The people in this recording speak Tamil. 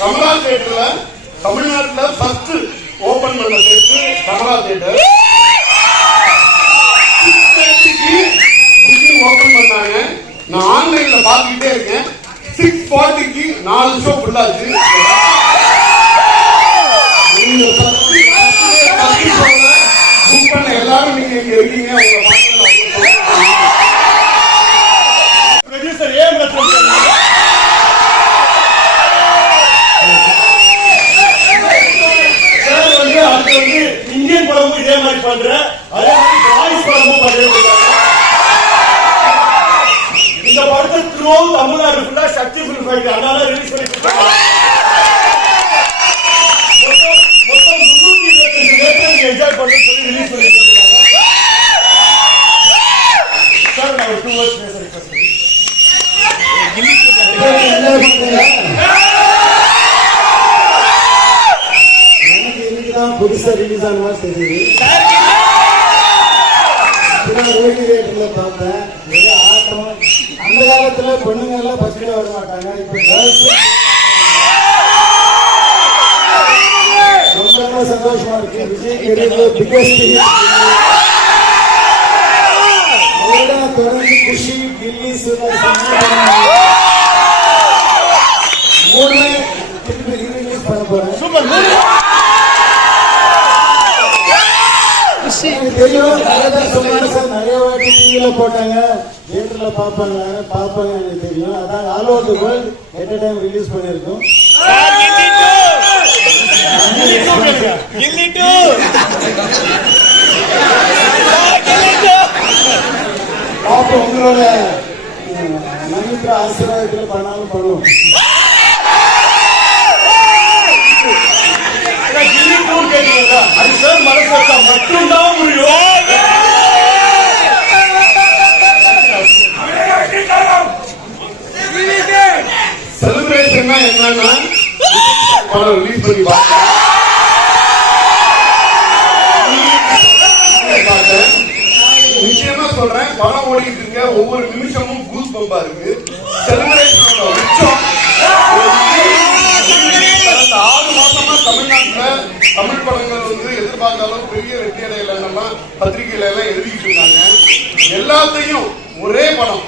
கமலா தியேட்டர்ல தமிழ்நாட்டுல ஃபர்ஸ்ட் ஓபன் பண்ண theatre Kamala theatre. Booking open பண்ணாங்க. நான் ஆன்லைன்ல பாத்துக்கிட்டே இருக்கேன். 6:40க்கு 4 ஷோ ஃபுல்லாச்சு. நீங்க புக் பண்ண எல்லாரும் நீங்க இங்க இருக்கீங்க. உங்க ப்ரொடியூசர் ஏன் இந்தியன் படமும் இதே மாதிரி பண்ற, அதே மாதிரி பாய்ஸ் படமும் பண்றேன். இந்த படத்தை த்ரூ தமிழ்நாடு ஃபுல்லா சக்தி ஃபிலிம் ஃபைட் அதனால ரிலீஸ் பண்ணிட்டு இருக்காங்க. மொத்தம் 325 தேட்டர் என்ஜாய் பண்ணி சொல்லி ரிலீஸ் பண்ணிட்டு இருக்காங்க. சார் நான் 2 வர்ஸ் பேசுறேன். எனக்கு இன்னைக்குதான் புதுசா ரிலீஸ் ஆன மாதிரி தெரியுது. தியேட்டர்ல பார்த்தேன். ஆட்டம் அந்த காலத்துல பொண்ணுங்க எல்லாம் பஸ்ல வர மாட்டாங்க. இப்ப ரொம்ப சந்தோஷமா இருக்கு. விஜய் பிகஸ்ட் தொடர்ந்து குஷி கில்லி மூணு ரிலீஸ் பண்ண போறேன். தெரியும் நிறைய வாட்டி டிவியில போட்டாங்க, தியேட்டர்ல பாப்பாங்க எனக்கு தெரியும். அதான் all over the world at a time release பண்ணிருக்கோம். பாப்பா உங்களோட நம்பிக்கை ஆசீர்வாதத்துல பண்ணாலும் பண்ணுவோம். மட்டும்தான் முடியும். செலிப்ரேஷன் என்னன்னா படம் ரிலீஸ் பண்ணி நிச்சயமா சொல்றேன், படம் ஓடிட்டு இருக்க ஒவ்வொரு நிமிஷமும் கூஸ் பம்பா இருக்கு. செலிப்ரேஷனோட உச்சம். 6 மாசமா தமிழ்நாட்டுல தமிழ் படங்கள் எதிர்பார்த்தாலும் பெரிய வெற்றி அடையல. நம்ம பத்திரிகையில எல்லாம் எழுதிக்கிட்டு இருந்தாங்க. எல்லாத்தையும் ஒரே படம்